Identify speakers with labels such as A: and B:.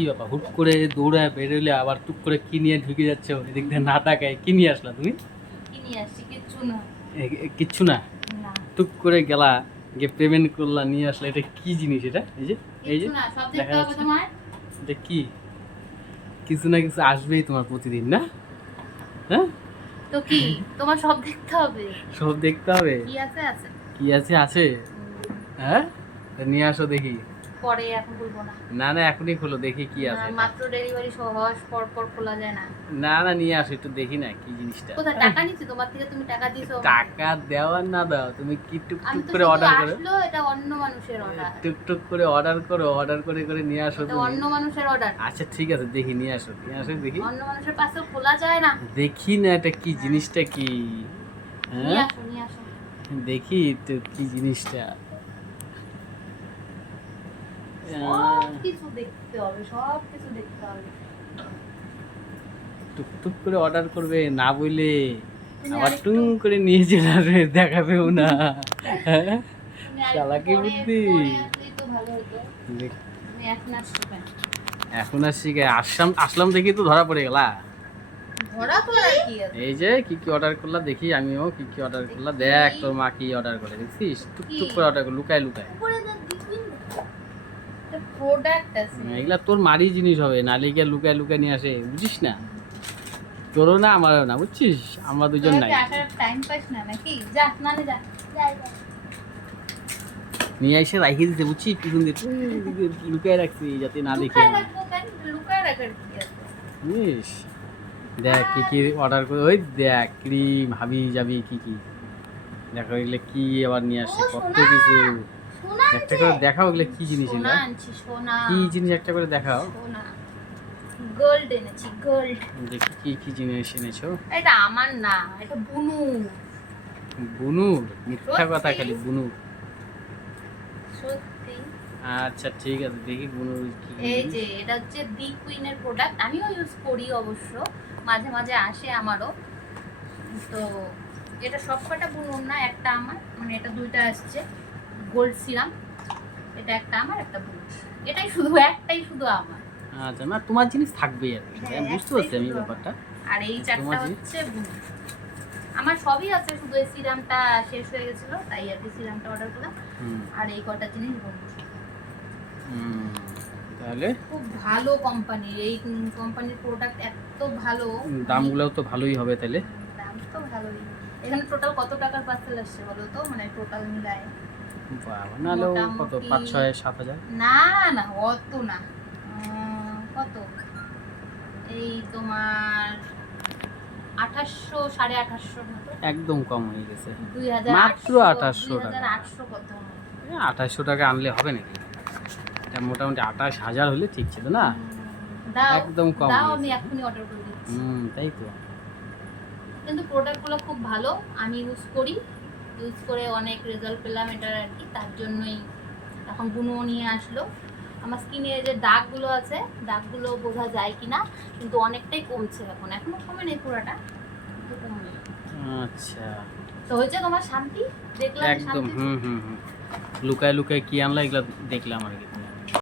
A: কি বাবা হুট করে দৌড়ায় বেরোলে আবার টুক করে কি নিয়ে ঢুকে যাচ্ছ এদিক দিয়ে না তাকায়? কি নিয়ে আসলা তুমি?
B: কি নিয়ে আসছি? কিচ্ছু না।
A: টুক করে গেলা গিয়ে পেমেন্ট করলা নিয়ে আসলা। এটা কি জিনিস এটা? এই যে এই যে দেখা যাচ্ছে।
B: তোমার
A: এটা কি? কিছু না কিছু আসবেই তোমার প্রতিদিন না? হ্যাঁ?
B: তো কি? তোমার সব দেখতে হবে?
A: সব দেখতে হবে?
B: কি আছে আছে?
A: কি আছে আছে? হ্যাঁ? তা নিয়ে আসো দেখি।
B: পরে এখন বলব না।
A: না না এখনই খোলো দেখি কি আছে
B: মাত্র ডেলিভারি সহজ পর পর খোলা যায় না।
A: না না নিয়ে আসো একটু দেখি না কি জিনিসটা।
B: কোথায়? টাকা নিচ্ছি? তোমার থেকে তুমি টাকা দিছো।
A: টাকা দেওয়ার না দাও তুমি কি টুক টুক করে অর্ডার করো?
B: আসলো এটা অন্য মানুষের অর্ডার
A: টুক টুক করে অর্ডার করো অর্ডার করে করে নিয়ে আসো
B: এটা
A: তুমি।
B: অন্য মানুষের অর্ডার
A: আচ্ছা ঠিক আছে দেখি নিয়ে আসো নিয়ে আসো দেখি।
B: অন্য মানুষের পাশে খোলা যায় না।
A: দেখি না এটা কি জিনিসটা কি হ্যাঁ?
B: নিয়ে আসো নিয়ে আসো।
A: দেখি তো কি জিনিসটা।
B: সব কিছু দেখতে হবে সব কিছু দেখতে হবে।
A: টুকটুক করে অর্ডার করবে না বইলে আবার টুং করে নিয়ে চলে আসবে দেখাবেও না। চালাকি বুদ্ধি।
B: এখন আসছো কেন?
A: এখন আর শিখে আসলাম আসলাম দেখি তো ধরা পড়ে গেলা। এই যে কি কি অর্ডার করলা দেখি আমিও কি কি অর্ডার করলা। দেখ তোর মা কি অর্ডার করে দেখছিস টুকটুক করে অর্ডার করে লুকায় লুকায়।
B: প্রোডাক্ট আছে।
A: এগুলা তোর মারি জিনিস হবে নালে গিয়ে লুকায় লুকায় নিয়ে আসে বুঝিস না? তোরও না আমারও না বুঝছিস? আমরা দুজন নাই।
B: টাইম পাস না নাকি? যা নালে যা।
A: নিয়ে এসে রাখিয়ে দিতে বুঝছিস? পিছন দিয়ে লুকায় রাখছি যাতে না দেখে
B: লুকায় রাখার কি আছে?
A: বুঝিস? দেখ কি কি অর্ডার করে ওই দেখ ক্রিম হাবি যাবি কি কি। দেখো এগুলো কি আবার নিয়ে আসছে
B: ও,
A: কত! কিছু। একটা করে দেখাও এগুলো কি জিনিস
B: সোনা
A: এগুলো কি জিনিস একটা করে দেখাও?
B: গোল্ড এনেছি গোল্ড
A: দেখি কি কি জিনিস এনেছো?
B: এটা আমার না এটা বুনু।
A: বুনুর মিথ্যা কথা খালি বুনুর
B: সত্যি?
A: আচ্ছা ঠিক আছে দেখি বুনুর কি
B: এই যে এটা হচ্ছে দি কুইনের প্রোডাক্ট আমিও ইউজ করি অবশ্য মাঝে মাঝে আসে আমারও। তো এটা সব কটা বুনুন না একটা আমার মানে এটা দুইটা আসছে। Gold serum. এটা একটা আমার একটা বুনুন এটাই শুধু একটাই শুধু আমার।
A: আচ্ছা না তোমার জিনিস থাকবেই আর
B: হ্যাঁ,
A: বুঝতে পারছি আমি ব্যাপারটা।
B: আর এই চারটা হচ্ছে বুনুন আমার সবই আছে শুধু এই সিরামটা শেষ হয়ে গেছিল তাই আর কি সিরামটা অর্ডার করলাম। আর এই কটা জিনিস বুনুন
A: তাহলে?
B: খুব ভালো কোম্পানির এই কোম্পানির প্রোডাক্ট এত ভালো।
A: দামগুলোও তো ভালোই হবে তাহলে।
B: দাম তো ভালোই। এখানে টোটাল কত টাকার পার্সেল আসছে বলো তো? মানে টোটাল মিলায়।
A: নাহলেও কত পাঁচ ছয় সাত হাজার?
B: না না অত না। কত? এই তোমার আঠাশশো সাড়ে আঠাশশোর
A: একদম কম হয়ে গেছে। মাত্র 2800 টাকা। আঠাশশো আনলে হবে নাকি? এটা মোটামুটি আঠাশ হাজার হলে ঠিক ছিল না? একদম কম হুম তাই তো।
B: কিন্তু প্রোডাক্টগুলো খুব ভালো আমি ইউজ করি। ইউজ করে অনেক রেজাল্ট পেলাম এটার আর কি তার জন্যই। এখন বুনো নিয়ে আসলো। আমার স্কিনে যে দাগগুলো আছে দাগগুলো বোঝা যায় কি না কিন্তু অনেকটাই কমছে এখন। এখনও কমে নেই পুরাটা
A: আচ্ছা।
B: তো হয়েছে তোমার শান্তি? দেখলাম
A: একদম
B: শান্তি।
A: হুম হুম হুম। লুকায় লুকায় কি আনলা এগুলো দেখলাম আর কি।